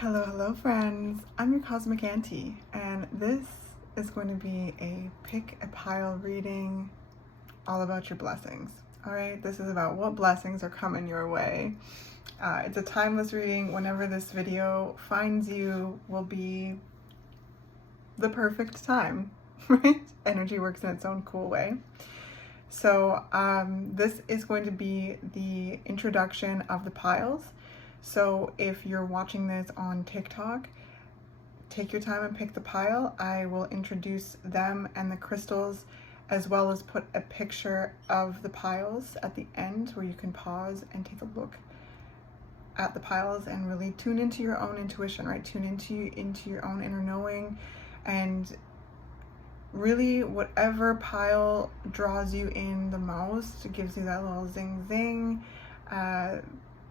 Hello friends, I'm your Cosmic Auntie, and this is going to be a pick a pile reading all about your blessings. Alright, this is about what blessings are coming your way. It's a timeless reading. Whenever this video finds you will be the perfect time, right? Energy works in its own cool way. So this is going to be the introduction of the piles. So if you're watching this on TikTok, take your time and pick the pile. I will introduce them and the crystals, as well as put a picture of the piles at the end where you can pause and take a look at the piles and really tune into your own intuition, right? Tune into your own inner knowing, and really whatever pile draws you in the most, gives you that little zing zing,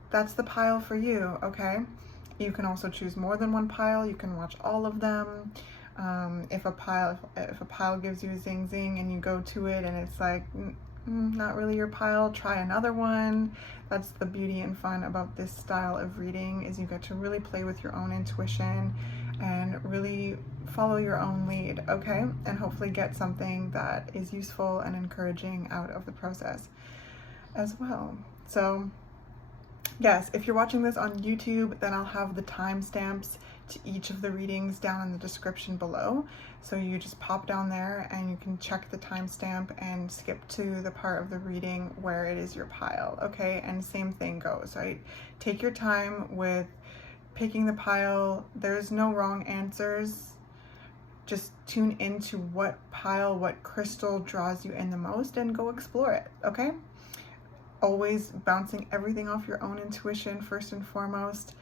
that's the pile for you, okay? You can also choose more than one pile. You can watch all of them. If a pile gives you a zing zing and you go to it and it's like not really your pile, try another one. That's the beauty and fun about this style of reading, is you get to really play with your own intuition and really follow your own lead, okay? And hopefully get something that is useful and encouraging out of the process as well. So yes, if you're watching this on YouTube, then I'll have the timestamps to each of the readings down in the description below. So you just pop down there and you can check the timestamp and skip to the part of the reading where it is your pile, okay? And same thing goes, right? Take your time with picking the pile. There's no wrong answers. Just tune into what pile, what crystal draws you in the most, and go explore it, okay? Always bouncing everything off your own intuition first and foremost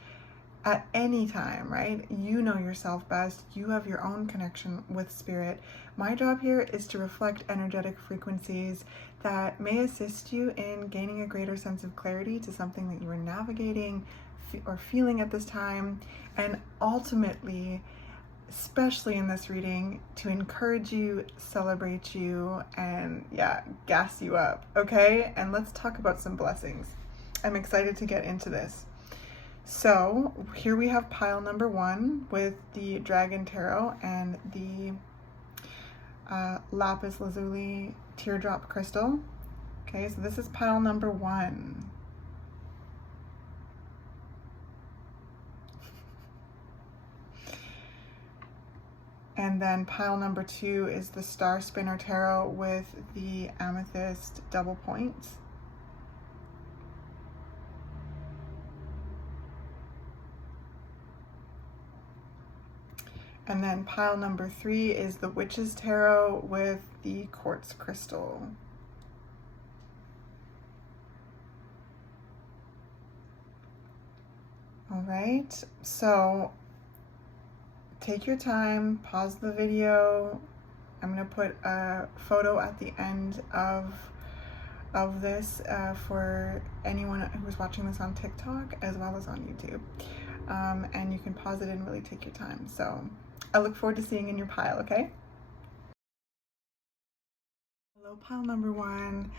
at any time, right? You know yourself best. You have your own connection with spirit. My job here is to reflect energetic frequencies that may assist you in gaining a greater sense of clarity to something that you are navigating or feeling at this time, and ultimately, especially in this reading, to encourage you, celebrate you, and yeah, gas you up, okay? And let's talk about some blessings. I'm excited to get into this. So here we have pile number 1 with the Dragon Tarot and the Lapis Lazuli Teardrop Crystal. Okay, so this is pile number 1. And then pile number 2 is the Star Spinner Tarot with the Amethyst double points. And then pile number 3 is the Witch's Tarot with the Quartz Crystal. All right, so take your time, pause the video. I'm going to put a photo at the end of this for anyone who's watching this on TikTok as well as on YouTube. And you can pause it and really take your time. So I look forward to seeing in your pile, okay? Hello, pile number 1.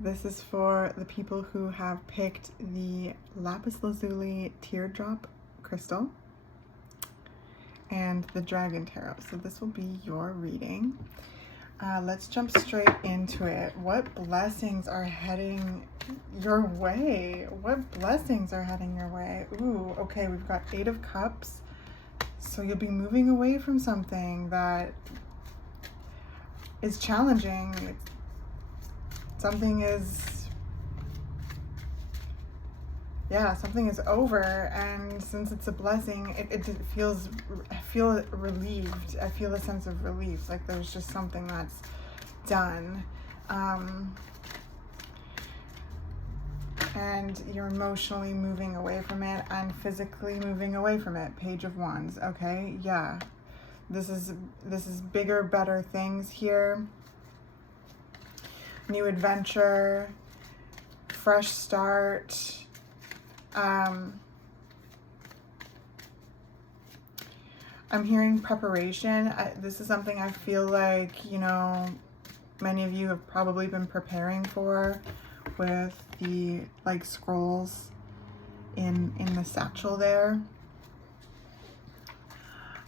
This is for the people who have picked the Lapis Lazuli Teardrop Crystal and the Dragon Tarot. So this will be your reading. Let's jump straight into it. What blessings are heading your way? What blessings are heading your way? Ooh, okay, we've got 8 of Cups. So you'll be moving away from something that is challenging. Something is over, and since it's a blessing, I feel relieved. I feel a sense of relief, like there's just something that's done. And you're emotionally moving away from it and physically moving away from it. Page of Wands, okay? Yeah. This is bigger, better things here. New adventure, fresh start. I'm hearing preparation. This is something I feel like, you know, many of you have probably been preparing for, with the like scrolls in the satchel there.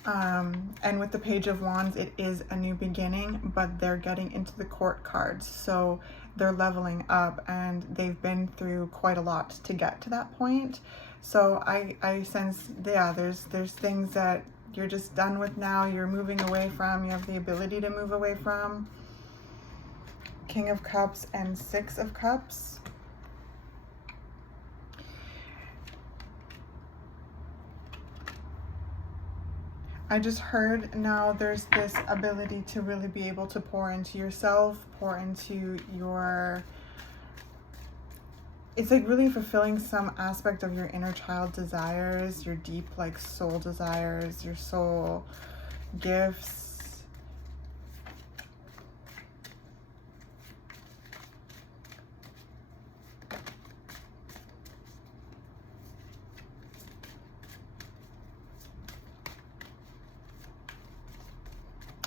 And with the Page of Wands, it is a new beginning, but they're getting into the Court cards. So they're leveling up, and they've been through quite a lot to get to that point. So I sense, yeah, there's things that you're just done with now. You're moving away from. You have the ability to move away from. King of Cups and Six of Cups. I just heard now there's this ability to really be able to pour into yourself, pour into your, it's like really fulfilling some aspect of your inner child desires, your deep like soul desires, your soul gifts.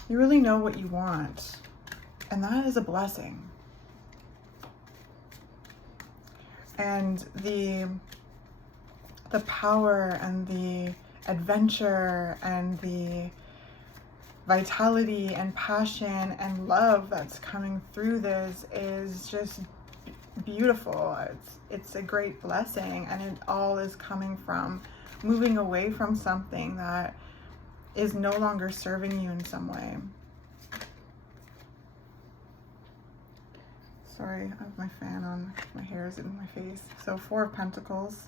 You really know what you want, and that is a blessing. And the power and the adventure and the vitality and passion and love that's coming through this is just beautiful. It's a great blessing, and it all is coming from moving away from something that is no longer serving you in some way. Sorry, I have my fan on, my hair is in my face. So Four of Pentacles.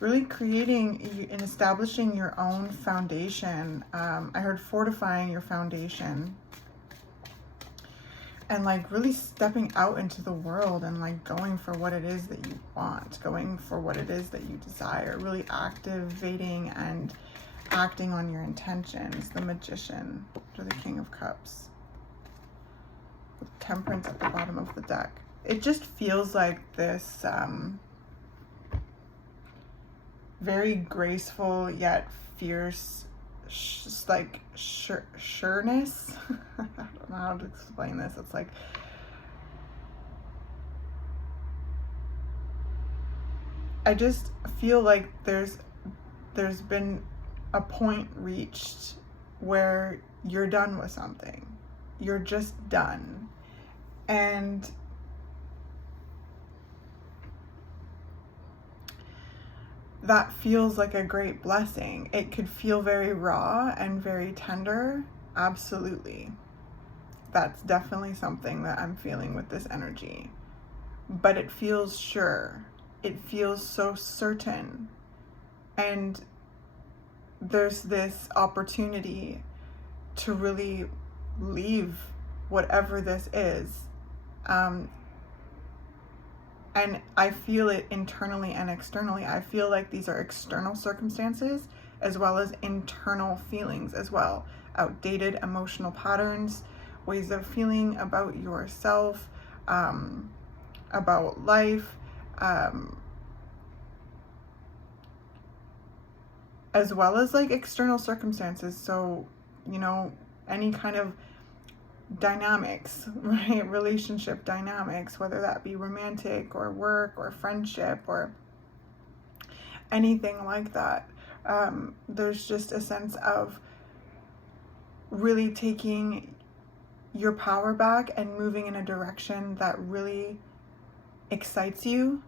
Really creating and establishing your own foundation. I heard fortifying your foundation. And like really stepping out into the world and like going for what it is that you want, going for what it is that you desire, really activating and acting on your intentions. The Magician to the King of Cups. With Temperance at the bottom of the deck. It just feels like this very graceful yet fierce like sureness. I don't know how to explain this. It's like I just feel like there's been a point reached where you're done with something. You're just done. And that feels like a great blessing. It could feel very raw and very tender. Absolutely. That's definitely something that I'm feeling with this energy. But it feels sure. It feels so certain. And there's this opportunity to really leave whatever this is. And I feel it internally and externally. I feel like these are external circumstances as well as internal feelings as well. Outdated emotional patterns, ways of feeling about yourself, about life, as well as like external circumstances. So, you know, any kind of dynamics, right? Relationship dynamics, whether that be romantic or work or friendship or anything like that. There's just a sense of really taking your power back and moving in a direction that really excites you,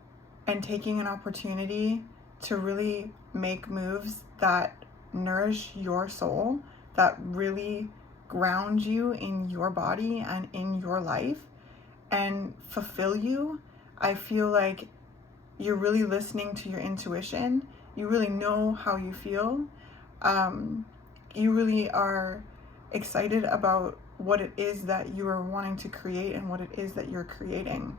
and taking an opportunity to really make moves that nourish your soul, that really ground you in your body and in your life and fulfill you. I feel like you're really listening to your intuition. You really know how you feel. You really are excited about what it is that you are wanting to create and what it is that you're creating.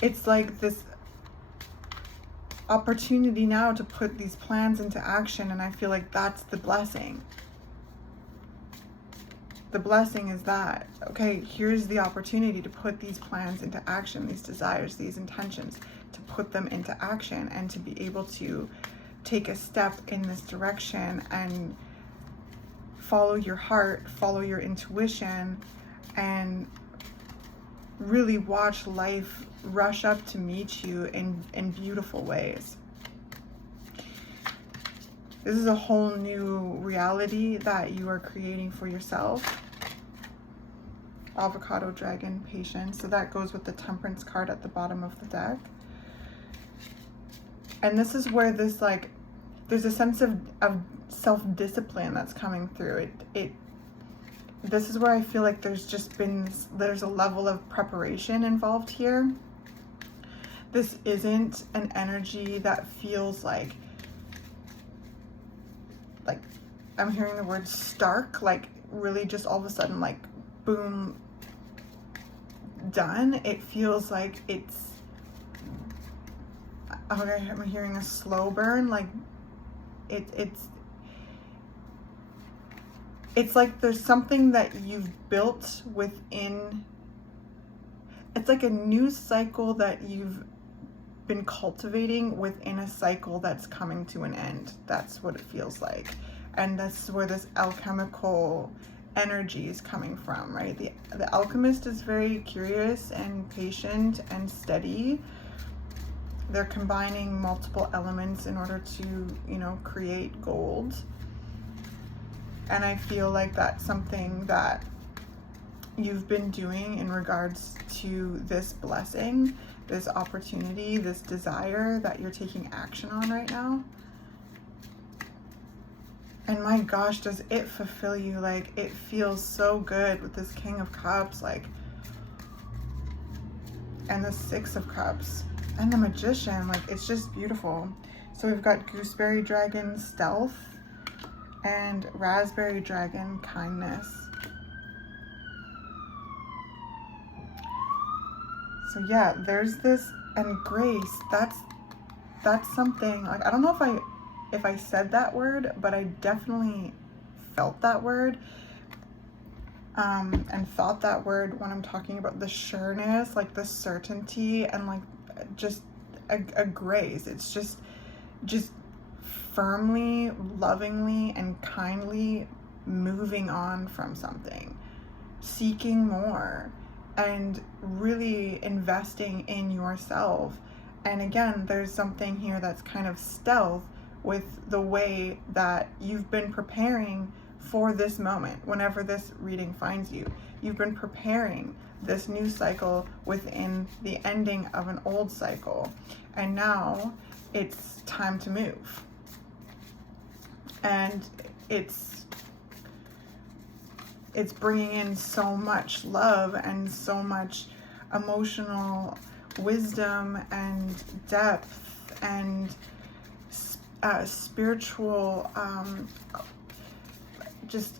It's like this opportunity now to put these plans into action, and I feel like that's the blessing. The blessing is that, okay, here's the opportunity to put these plans into action, these desires, these intentions, to put them into action and to be able to take a step in this direction and follow your heart, follow your intuition, and really watch life rush up to meet you in beautiful ways. This is a whole new reality that you are creating for yourself. Avocado, dragon, patience. So that goes with the Temperance card at the bottom of the deck. And this is where this, like, there's a sense of self-discipline that's coming through. This is where I feel like there's a level of preparation involved here. This isn't an energy that feels like I'm hearing the word stark, like really just all of a sudden, like, boom, done. It feels like it's, okay, I'm hearing a slow burn, like it's like there's something that you've built within. It's like a new cycle that you've been cultivating within a cycle that's coming to an end. That's what it feels like. And that's where this alchemical energy is coming from, right? The alchemist is very curious and patient and steady. They're combining multiple elements in order to, you know, create gold. And I feel like that's something that you've been doing in regards to this blessing, this opportunity, this desire that you're taking action on right now. And my gosh, does it fulfill you? Like, it feels so good with this King of Cups, like, and the Six of Cups and the Magician. Like, it's just beautiful. So we've got Gooseberry Dragon, stealth, and Raspberry Dragon, kindness. So yeah, there's this, and grace. That's something, like, I don't know if I said that word, but I definitely felt that word and thought that word when I'm talking about the sureness, like the certainty, and like just a grace. It's just firmly, lovingly, and kindly moving on from something, seeking more, and really investing in yourself. And again, there's something here that's kind of stealth with the way that you've been preparing for this moment. Whenever this reading finds you, you've been preparing this new cycle within the ending of an old cycle, and now it's time to move. And it's bringing in so much love and so much emotional wisdom and depth and spiritual, just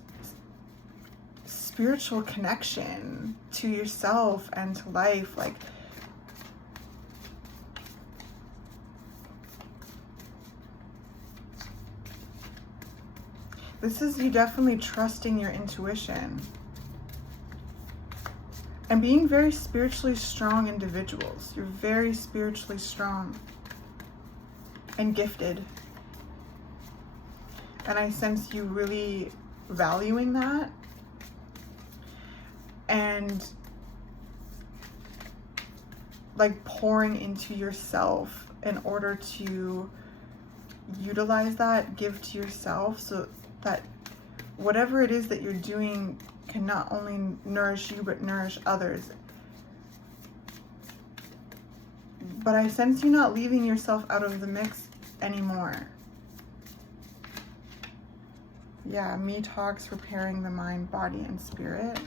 spiritual connection to yourself and to life. Like, this is you definitely trusting your intuition and being very spiritually strong individuals. You're very spiritually strong and gifted. And I sense you really valuing that and like pouring into yourself in order to utilize that, give to yourself, so that whatever it is that you're doing can not only nourish you but nourish others. But I sense you not leaving yourself out of the mix anymore. Yeah, me talks, preparing the mind, body, and spirit.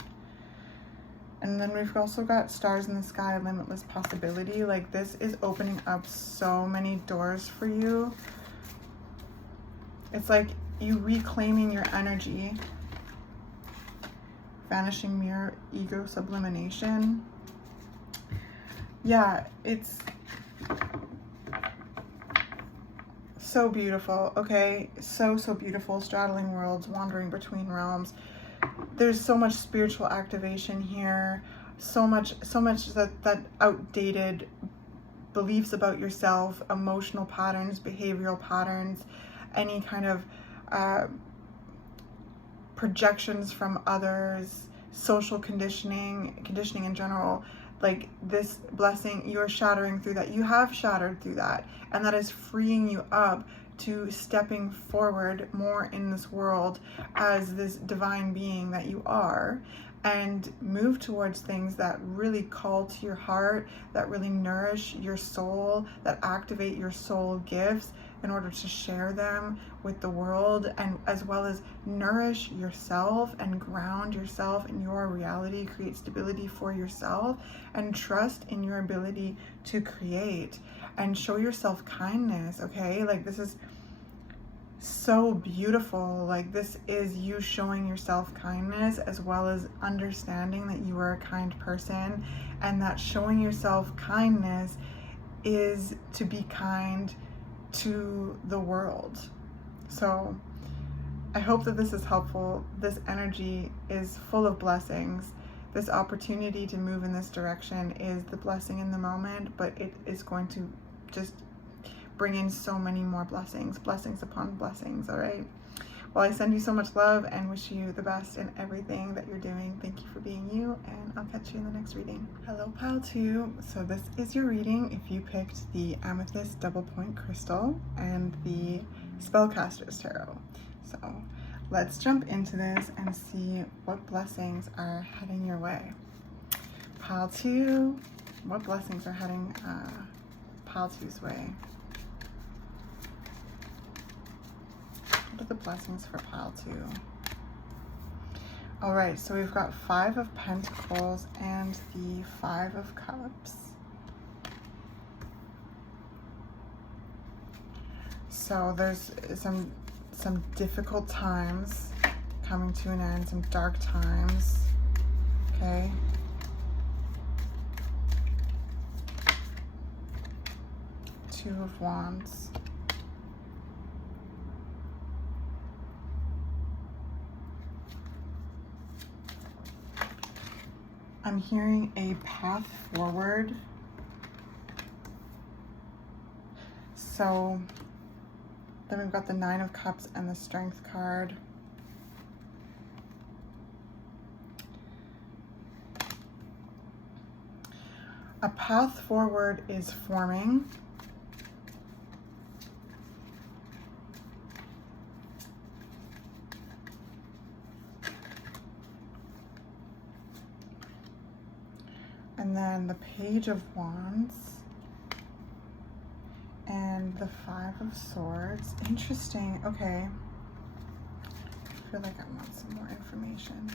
And then we've also got stars in the sky, limitless possibility. Like, this is opening up so many doors for you. It's like you reclaiming your energy. Vanishing mirror, ego sublimination. Yeah, it's so beautiful, okay? So beautiful, straddling worlds, wandering between realms. There's so much spiritual activation here, so much that outdated beliefs about yourself, emotional patterns, behavioral patterns, any kind of projections from others, social conditioning in general, like this blessing, you're shattering through that. You have shattered through that, and that is freeing you up to stepping forward more in this world as this divine being that you are, and move towards things that really call to your heart, that really nourish your soul, that activate your soul gifts in order to share them with the world, and as well as nourish yourself and ground yourself in your reality, create stability for yourself, and trust in your ability to create, and show yourself kindness. Okay, like this is so beautiful. Like this is you showing yourself kindness, as well as understanding that you are a kind person, and that showing yourself kindness is to be kind to the world. So I hope that this is helpful. This energy is full of blessings. This opportunity to move in this direction is the blessing in the moment, but it is going to just bring in so many more blessings upon blessings. All right. Well, I send you so much love and wish you the best in everything that you're doing. Thank you for being you, and I'll catch you in the next reading. Hello, Pile 2. So this is your reading if you picked the Amethyst Double Point Crystal and the Spellcaster's Tarot. So let's jump into this and see what blessings are heading your way. Pile 2, what blessings are heading Pile 2's way? What are the blessings for Pile 2? All right, so we've got 5 of Pentacles and the 5 of Cups. So there's some difficult times coming to an end, some dark times, okay? Two of Wands. I'm hearing a path forward. So then we've got the 9 of Cups and the Strength card. A path forward is forming. And then the Page of Wands and the 5 of Swords. Interesting. Okay. I feel like I want some more information.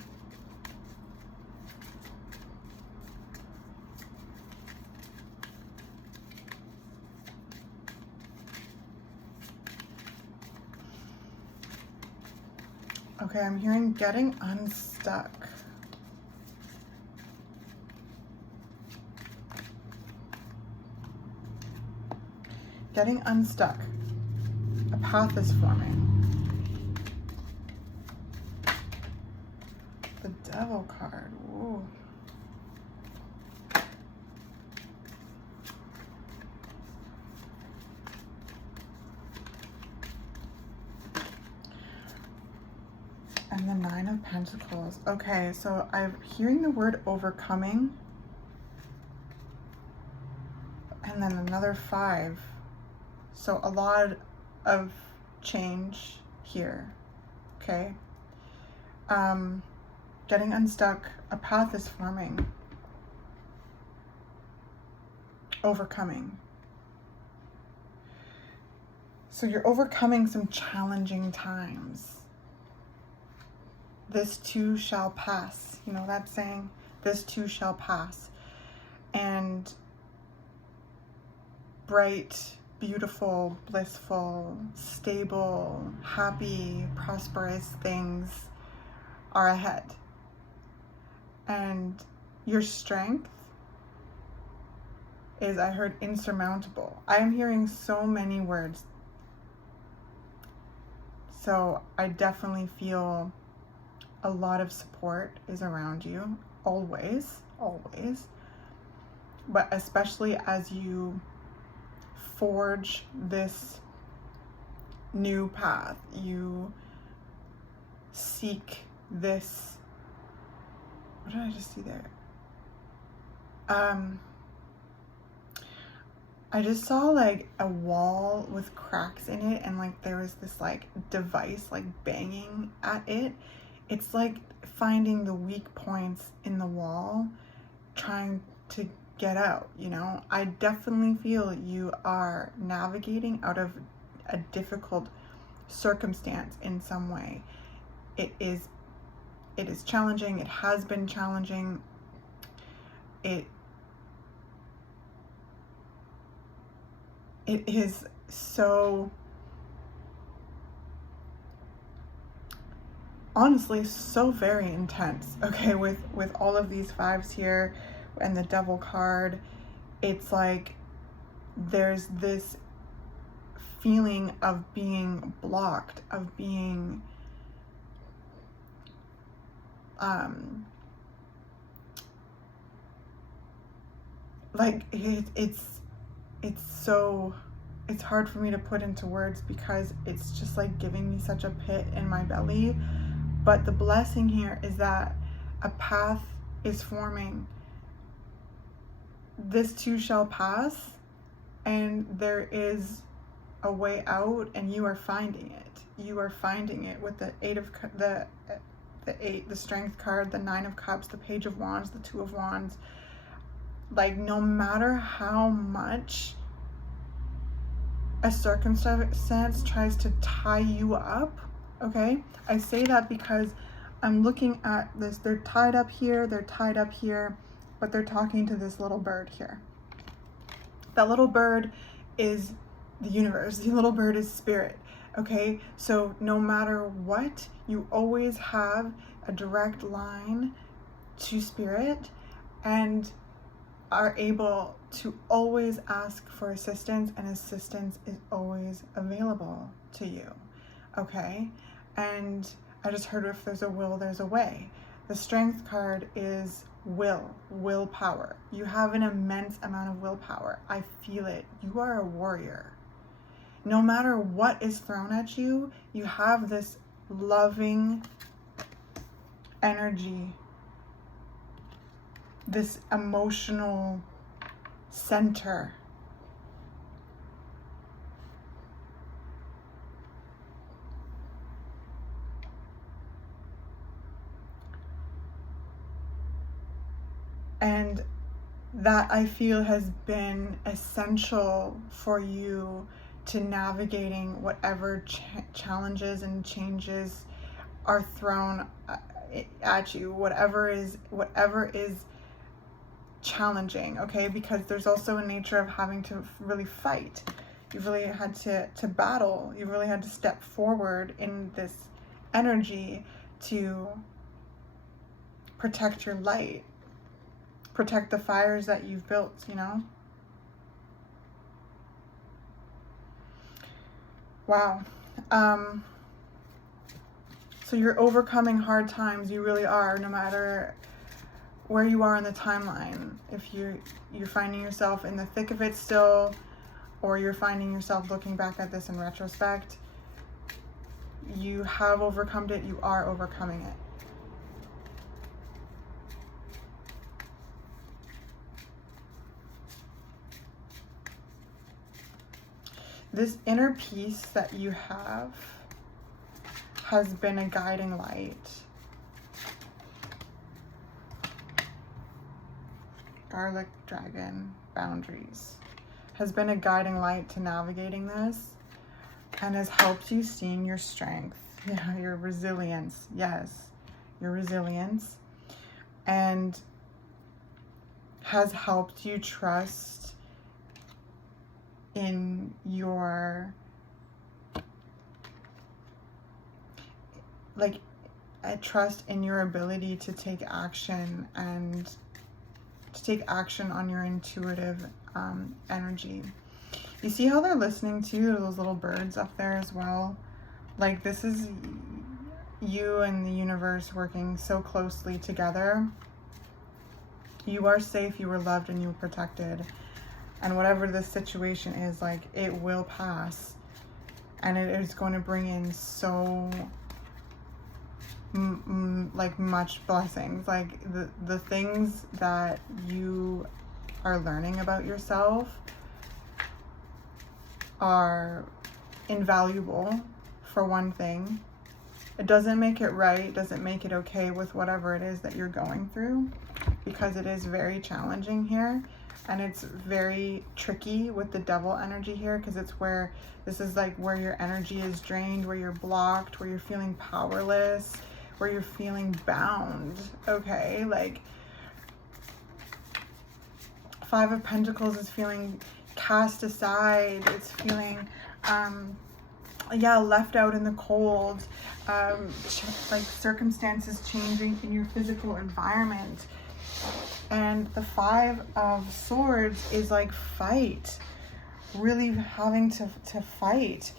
Okay, I'm hearing getting unstuck. Getting unstuck. A path is forming. The Devil card. Ooh. And the 9 of Pentacles. Okay, so I'm hearing the word overcoming. And then another 5. So a lot of change here, okay? Getting unstuck, a path is forming. Overcoming. So you're overcoming some challenging times. This too shall pass. You know that saying? This too shall pass. And bright, beautiful, blissful, stable, happy, prosperous things are ahead. And your strength is, I heard, insurmountable. I am hearing so many words. So I definitely feel a lot of support is around you, always, always. But especially as you forge this new path, you seek this, what did I just see there? I just saw like a wall with cracks in it, and like there was this like device like banging at it. It's like finding the weak points in the wall, trying to get out, you know? I definitely feel you are navigating out of a difficult circumstance in some way. It is challenging. It has been challenging. It is so, honestly, so very intense, okay, with all of these fives here and the devil card. It's like there's this feeling of being blocked, of being like it's hard for me to put into words, because it's just like giving me such a pit in my belly. But the blessing here is that a path is forming. This too shall pass, and there is a way out, and you are finding it. You are finding it with the the Strength card, the Nine of Cups, the Page of Wands, the Two of Wands. Like, no matter how much a circumstance tries to tie you up, okay? I say that because I'm looking at this. They're tied up here, but they're talking to this little bird here. That little bird is the universe. The little bird is spirit, okay? So no matter what, you always have a direct line to spirit, and are able to always ask for assistance, and assistance is always available to you, okay? And I just heard, if there's a will, there's a way. The Strength card is willpower. You have an immense amount of willpower. I feel it. You are a warrior. No matter what is thrown at you, you have this loving energy, this emotional center. And that, I feel, has been essential for you to navigating whatever challenges and changes are thrown at you, whatever is challenging, okay? Because there's also a nature of having to really fight. You've really had to battle. You've really had to step forward in this energy to protect your light, protect the fires that you've built, you know? Wow. So you're overcoming hard times. You really are, no matter where you are in the timeline. If you're finding yourself in the thick of it still, or you're finding yourself looking back at this in retrospect, you have overcome it. You are overcoming it. This inner peace that you have has been a guiding light. Garlic dragon, boundaries, has been a guiding light to navigating this, and has helped you seeing your strength, your resilience. Yes, your resilience, and has helped you trust in your, like, I trust in your ability to take action, and to take action on your intuitive energy. You see how they're listening to those little birds up there as well? Like, this is you and the universe working so closely together. You are safe, you are loved, and you are protected. And whatever this situation is, like, it will pass. And it is going to bring in so like much blessings. Like the things that you are learning about yourself are invaluable, for one thing. It doesn't make it right, doesn't make it okay with whatever it is that you're going through, because it is very challenging here, and it's very tricky with the devil energy here, because it's where, this is like where your energy is drained, where you're blocked, where you're feeling powerless, where you're feeling bound, okay? Like, Five of Pentacles is feeling cast aside. It's feeling, left out in the cold. Like circumstances changing in your physical environment. And the Five of Swords is like fight. Really having to fight.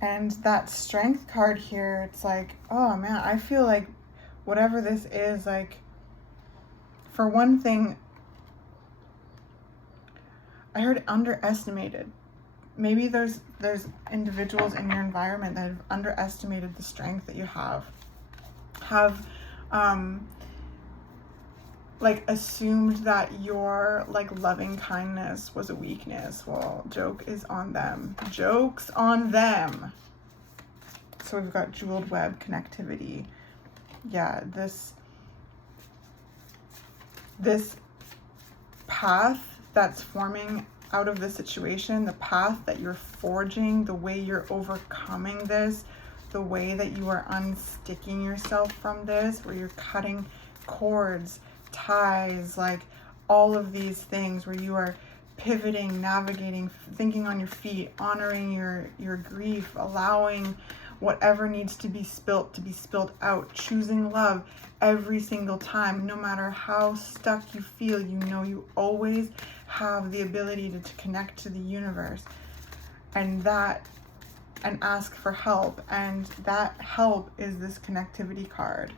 And that Strength card here, it's like, oh man, I feel like whatever this is, like, for one thing, I heard underestimated. Maybe there's individuals in your environment that have underestimated the strength that you have like assumed that your like loving kindness was a weakness. Well, joke is on them. Joke's on them. So we've got jeweled web connectivity. Yeah, this path that's forming out of the situation, the path that you're forging, the way you're overcoming this, the way that you are unsticking yourself from this, where you're cutting cords, ties, like all of these things, where you are pivoting, navigating, thinking on your feet, honoring your grief, allowing whatever needs to be spilt out, choosing love every single time, no matter how stuck you feel. You know you always have the ability to connect to the universe and ask for help, and that help is this connectivity card.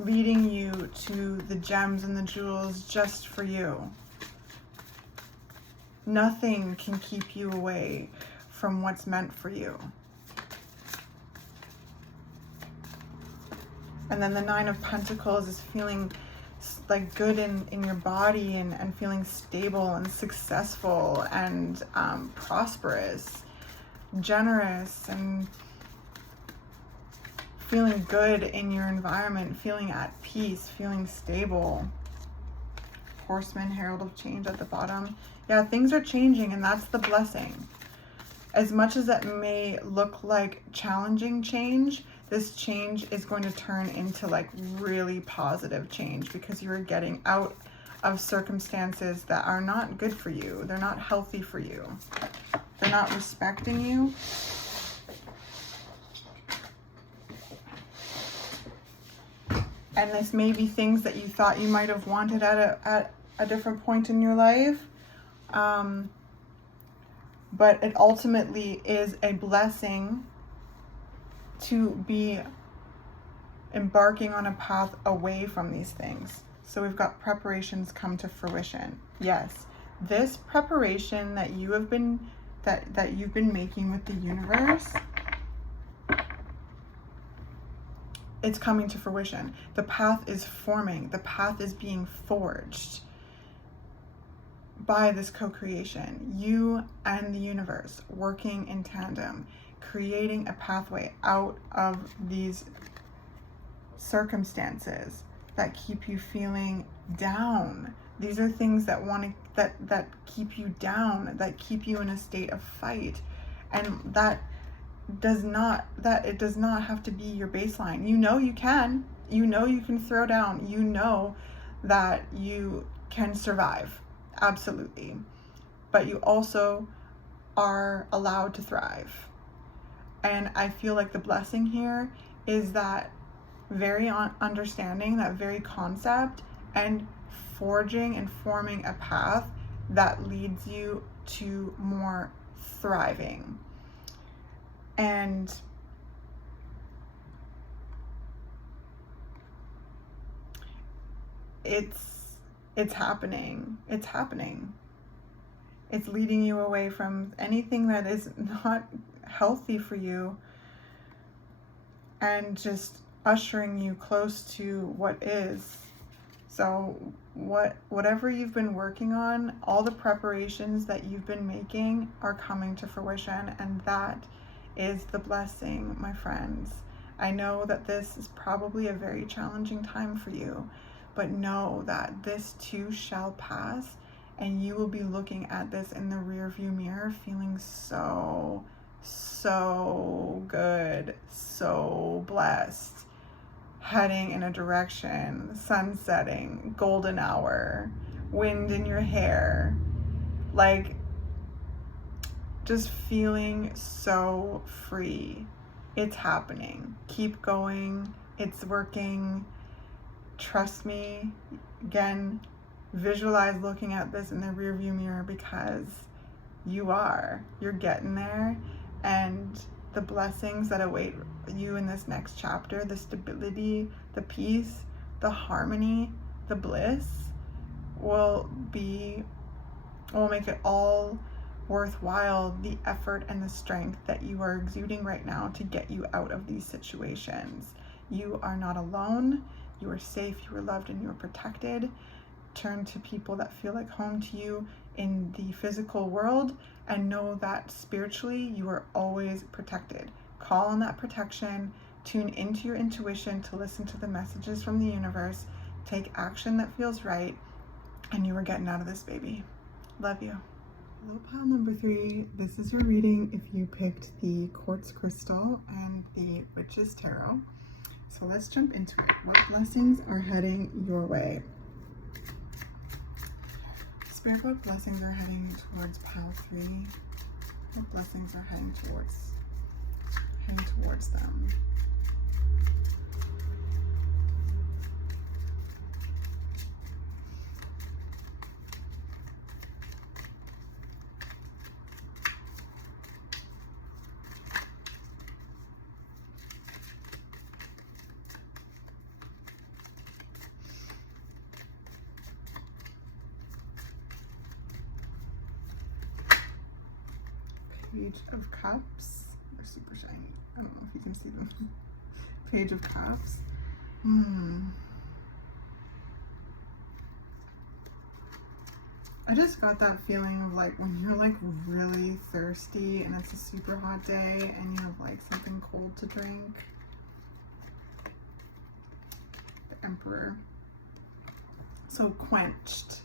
Leading you to the gems and the jewels just for you. Nothing can keep you away from what's meant for you. And then the Nine of Pentacles is feeling like good in your body and feeling stable and successful and prosperous, generous, and feeling good in your environment, feeling at peace, feeling stable. Horseman, Herald of Change at the bottom. Yeah, things are changing, and that's the blessing. As much as that may look like challenging change, this change is going to turn into like really positive change, because you're getting out of circumstances that are not good for you. They're not healthy for you. They're not respecting you. And this may be things that you thought you might have wanted at a different point in your life. But it ultimately is a blessing to be embarking on a path away from these things. So we've got preparations come to fruition. Yes, this preparation that you have been that you've been making with the universe, it's coming to fruition. The path is forming. The path is being forged by this co-creation. You and the universe working in tandem, creating a pathway out of these circumstances that keep you feeling down. These are things that that keep you down, that keep you in a state of fight, and it does not have to be your baseline. You know you can throw down. You know that you can survive, absolutely, but you also are allowed to thrive. And I feel like the blessing here is that very understanding, that very concept, and forging and forming a path that leads you to more thriving. And it's happening. It's happening. It's leading you away from anything that is not healthy for you and just ushering you close to what is. So whatever you've been working on, all the preparations that you've been making are coming to fruition, and that is the blessing, my friends. I know that this is probably a very challenging time for you, but know that this too shall pass, and you will be looking at this in the rearview mirror feeling so good, so blessed, heading in a direction, sun setting, golden hour, wind in your hair, like just feeling so free. It's happening. Keep going. It's working. Trust me. Again, visualize looking at this in the rearview mirror, because you're getting there, and the blessings that await you in this next chapter, the stability, the peace, the harmony, the bliss will make it all worthwhile, the effort and the strength that you are exuding right now to get you out of these situations. You are not alone. You are safe, you are loved, and you are protected. Turn to people that feel like home to you in the physical world, and know that spiritually you are always protected. Call on that protection. Tune into your intuition to listen to the messages from the universe. Take action that feels right, and you are getting out of this, baby. Love you. Hello, pile number 3. This is your reading if you picked the Quartz Crystal and the Witch's Tarot. So let's jump into it. What blessings are heading your way? Spirit, what blessings are heading towards pile 3? What blessings are heading towards them? Page of Cups. They're super shiny. I don't know if you can see them. Page of Cups. I just got that feeling of like when you're like really thirsty and it's a super hot day and you have like something cold to drink. The Emperor. So quenched.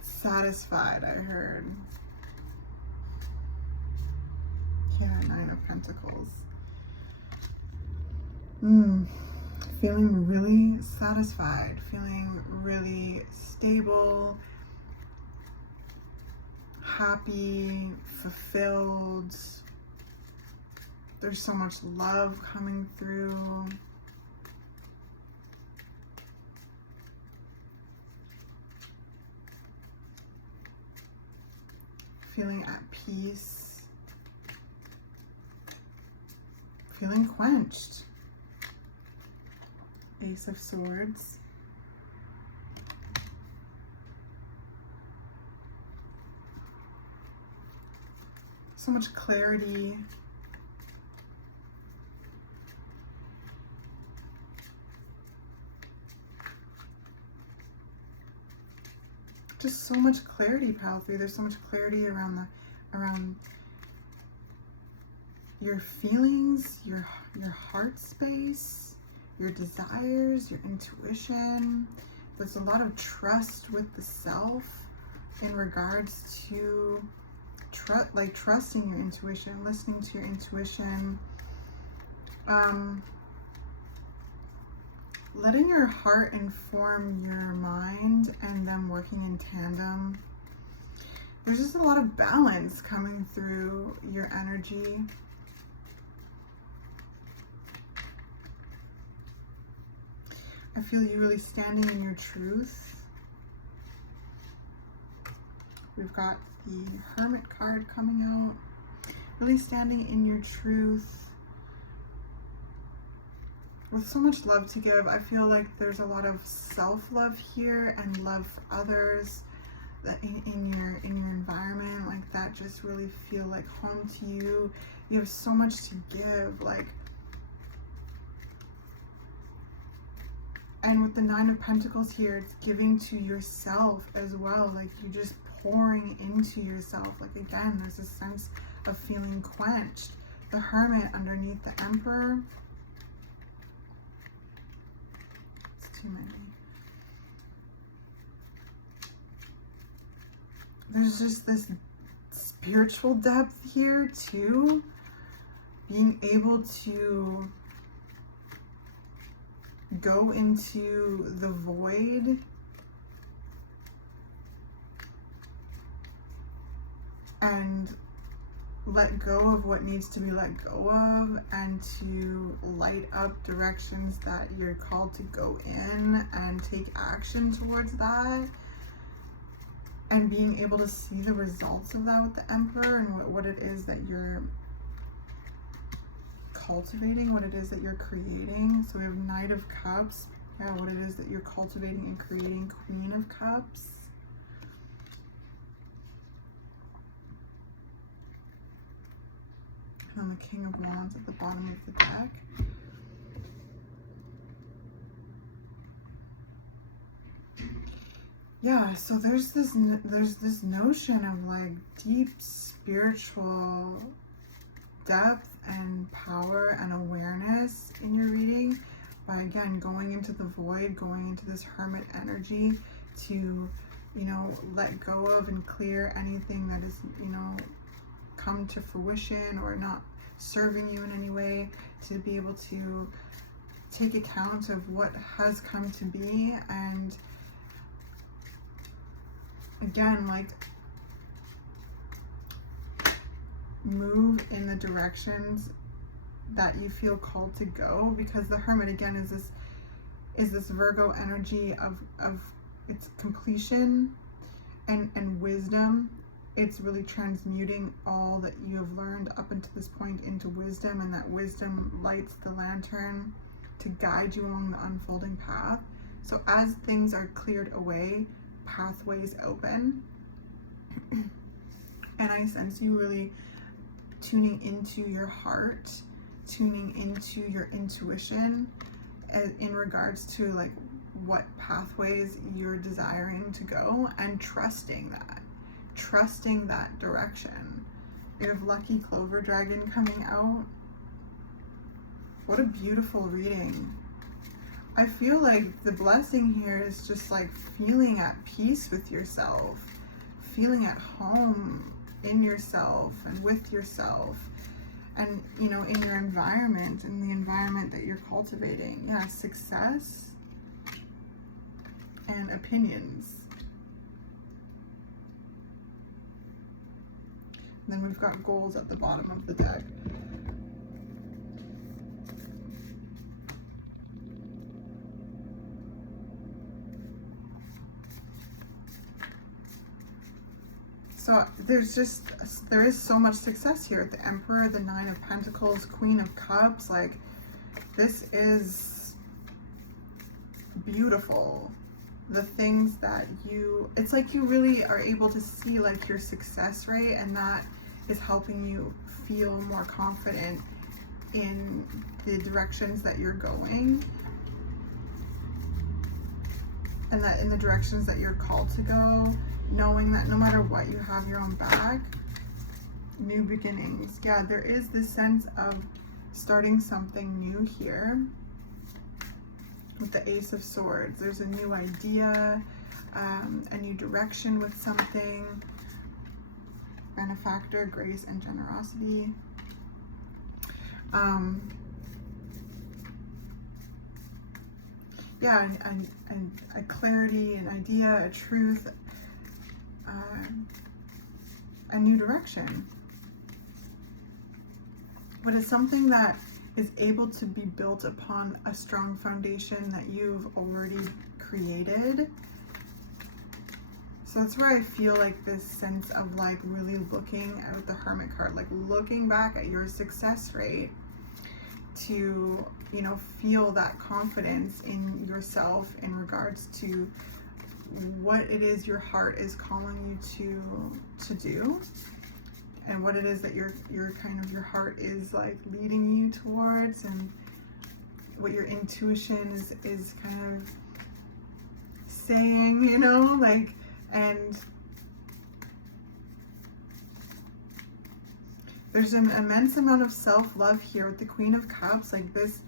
Satisfied, I heard. Yeah, 9 of Pentacles. Feeling really satisfied, feeling really stable, happy, fulfilled. There's so much love coming through. Feeling at peace, feeling quenched. Ace of Swords. So much clarity. Just so much clarity, pile 3. There's so much clarity around your feelings, your heart space, your desires, your intuition. There's a lot of trust with the self in regards to trusting your intuition, listening to your intuition, letting your heart inform your mind and them working in tandem. There's just a lot of balance coming through your energy. I feel you really standing in your truth. We've got the Hermit card coming out. Really standing in your truth. with so much love to give. I feel like there's a lot of self-love here and love for others that in your environment, like that just really feel like home to you. You have so much to give, like, and with the Nine of Pentacles here, it's giving to yourself as well. Like you just pouring into yourself. Like again, there's a sense of feeling quenched. The Hermit underneath the Emperor. It's too many. There's just this spiritual depth here too. Being able to go into the void and let go of what needs to be let go of, and to light up directions that you're called to go in and take action towards that, and being able to see the results of that with the Emperor and what it is that you're cultivating, what it is that you're creating. So we have Knight of Cups. Yeah, what it is that you're cultivating and creating. Queen of Cups. And then the King of Wands at the bottom of the deck. Yeah, so there's this notion of like deep spiritual depth and power and awareness in your reading by, again, going into the void, going into this Hermit energy to, you know, let go of and clear anything that is, you know, come to fruition or not serving you in any way, to be able to take account of what has come to be, and again, like, move in the directions that you feel called to go, because the Hermit again is this Virgo energy of its completion and wisdom. It's really transmuting all that you have learned up until this point into wisdom, and that wisdom lights the lantern to guide you along the unfolding path. So as things are cleared away, pathways open, and I sense you really tuning into your heart, tuning into your intuition in regards to like what pathways you're desiring to go, and trusting that direction. You have Lucky Clover Dragon coming out. What a beautiful reading. I feel like the blessing here is just like feeling at peace with yourself, feeling at home in yourself and with yourself, and, you know, in your environment, in the environment that you're cultivating. Yeah, success and opinions. And then we've got goals at the bottom of the deck. So there is so much success here. The Emperor, the Nine of Pentacles, Queen of Cups. Like, this is beautiful. The things that it's like you really are able to see like your success rate, and that is helping you feel more confident in the directions that you're going, and that in the directions that you're called to go, knowing that no matter what, you have your own back. New beginnings. Yeah, there is this sense of starting something new here with the Ace of Swords. There's a new idea, a new direction with something. Benefactor, grace, and generosity. Yeah, and a clarity, an idea, a truth, a new direction. But it's something that is able to be built upon a strong foundation that you've already created. So that's where I feel like this sense of like really looking at the Hermit card, like looking back at your success rate to, you know, feel that confidence in yourself in regards to what it is your heart is calling you to do, and what it is that your kind of your heart is like leading you towards, and what your intuition is kind of saying, you know, like, and there's an immense amount of self-love here with the Queen of Cups. Like, this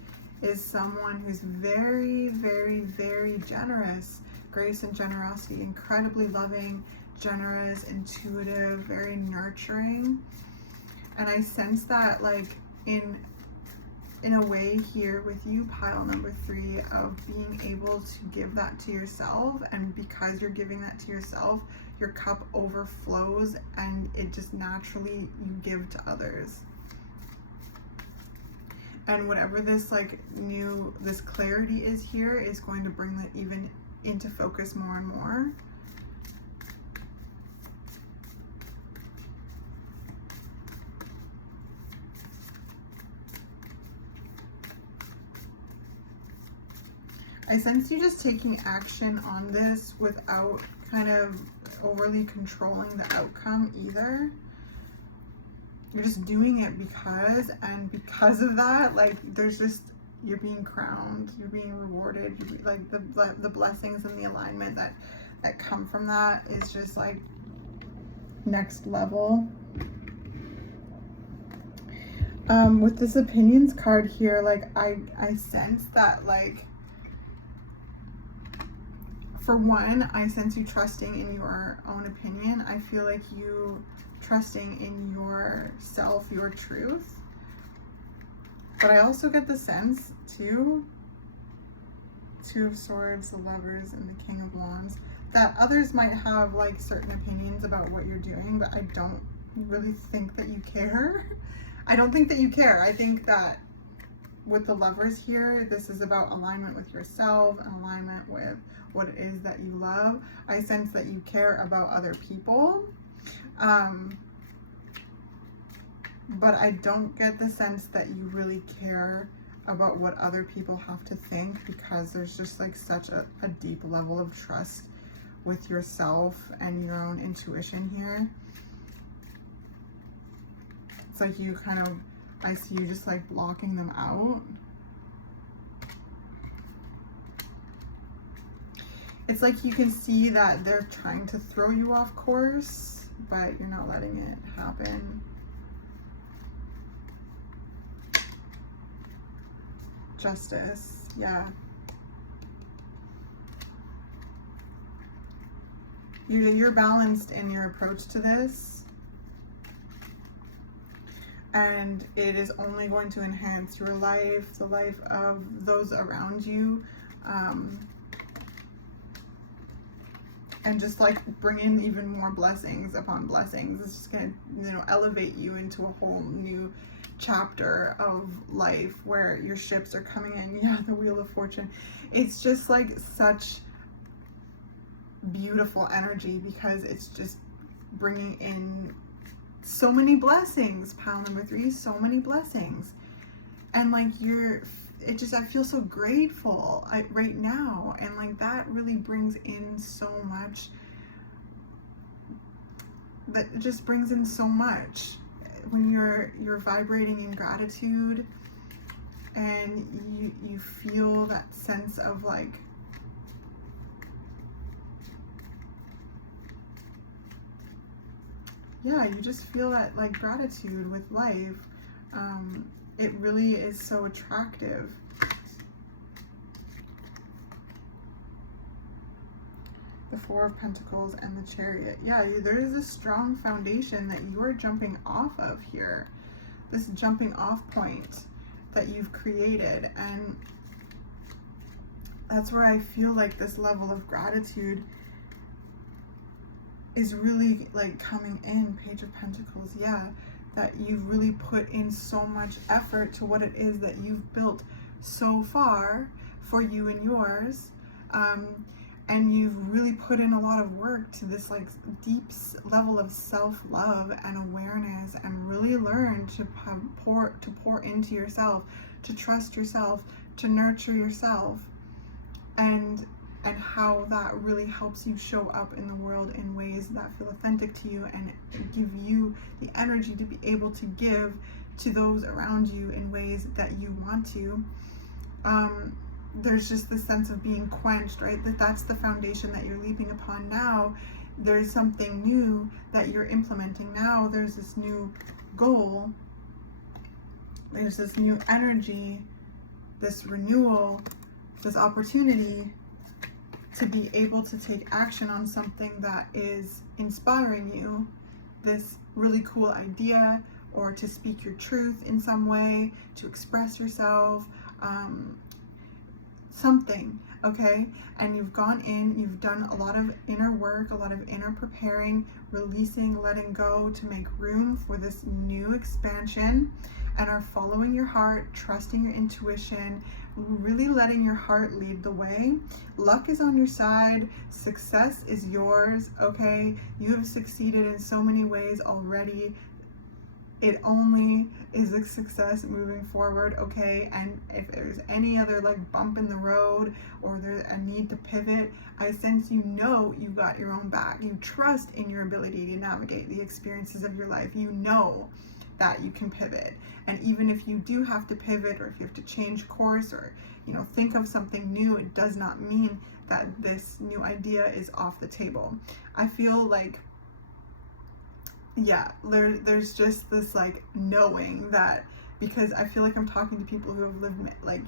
is someone who's very, very, very generous. Grace and generosity, incredibly loving, generous, intuitive, very nurturing. And I sense that, like, in a way here with you, pile number 3, of being able to give that to yourself. And because you're giving that to yourself, your cup overflows and it just naturally you give to others. And whatever this like this clarity is here is going to bring that even into focus more and more. I sense you just taking action on this without kind of overly controlling the outcome either. You're just doing it because, and because of that, like, there's just, you're being crowned, you're being rewarded, like the blessings and the alignment that come from that is just like next level. With this opinions card here, like I sense that, like, for one, I sense you trusting in your own opinion. I feel like you trusting in yourself, your truth. But I also get the sense too, 2 of Swords, the Lovers, and the King of Wands, that others might have like certain opinions about what you're doing, but I don't really think that you care. I don't think that you care. I think that with the Lovers here, this is about alignment with yourself and alignment with what it is that you love. I sense that you care about other people. But I don't get the sense that you really care about what other people have to think, because there's just like such a deep level of trust with yourself and your own intuition here. It's like you kind of, I see you just like blocking them out. It's like you can see that they're trying to throw you off course, but you're not letting it happen. Justice, yeah. You're balanced in your approach to this, and it is only going to enhance your life, the life of those around you, and just like bring in even more blessings upon blessings. It's just gonna, you know, elevate you into a whole new chapter of life where your ships are coming in. Yeah, the Wheel of Fortune. It's just like such beautiful energy, because it's just bringing in so many blessings. Pile number 3, so many blessings. And like I feel so grateful right now, and like that really brings in so much. That just brings in so much when you're vibrating in gratitude, and you feel that sense of like, yeah, you just feel that like gratitude with life. It really is so attractive. The 4 of Pentacles and the Chariot. Yeah, there is a strong foundation that you are jumping off of here. This jumping off point that you've created. And that's where I feel like this level of gratitude is really like coming in. Page of Pentacles, yeah. That you've really put in so much effort to what it is that you've built so far for you and yours. And you've really put in a lot of work to this like deep level of self-love and awareness, and really learn to pour into yourself, to trust yourself, to nurture yourself, and how that really helps you show up in the world in ways that feel authentic to you and give you the energy to be able to give to those around you in ways that you want to. There's just this sense of being quenched, right? That's the foundation that you're leaping upon now. There's something new that you're implementing now. There's this new goal. There's this new energy, this renewal, this opportunity to be able to take action on something that is inspiring you, this really cool idea, or to speak your truth in some way, to express yourself, something, okay? And you've gone in, you've done a lot of inner work, a lot of inner preparing, releasing, letting go to make room for this new expansion, and are following your heart, trusting your intuition, really letting your heart lead the way. Luck is on your side. Success is yours, okay? You have succeeded in so many ways already. It only is a success moving forward, okay? And if there's any other like bump in the road or there's a need to pivot, I sense you know you got your own back. You trust in your ability to navigate the experiences of your life. You know that you can pivot. And even if you do have to pivot, or if you have to change course, or think of something new, it does not mean that this new idea is off the table. I feel like, yeah, there's just this like knowing that, because I feel like I'm talking to people who have lived, like,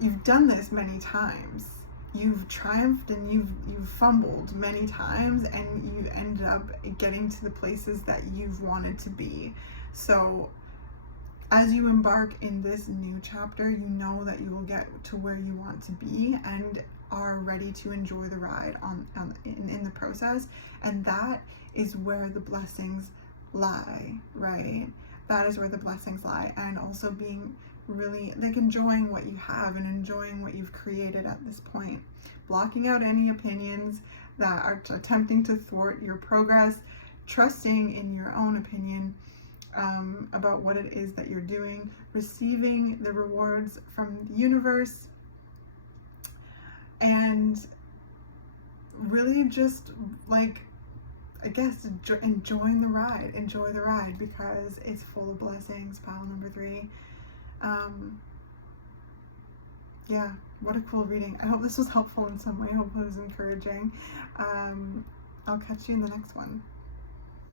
you've done this many times. You've triumphed and you've fumbled many times, and you ended up getting to the places that you've wanted to be. So as you embark in this new chapter, you know that you will get to where you want to be and are ready to enjoy the ride in the process. And that is where the blessings lie, right? That is where the blessings lie. And also being really like enjoying what you have and enjoying what you've created at this point, blocking out any opinions that are attempting to thwart your progress, trusting in your own opinion about what it is that you're doing, receiving the rewards from the universe, and really just like, I guess, enjoying the ride. Enjoy the ride, because it's full of blessings. Pile number 3. Yeah, what a cool reading. I hope this was helpful in some way. I hope it was encouraging. I'll catch you in the next one.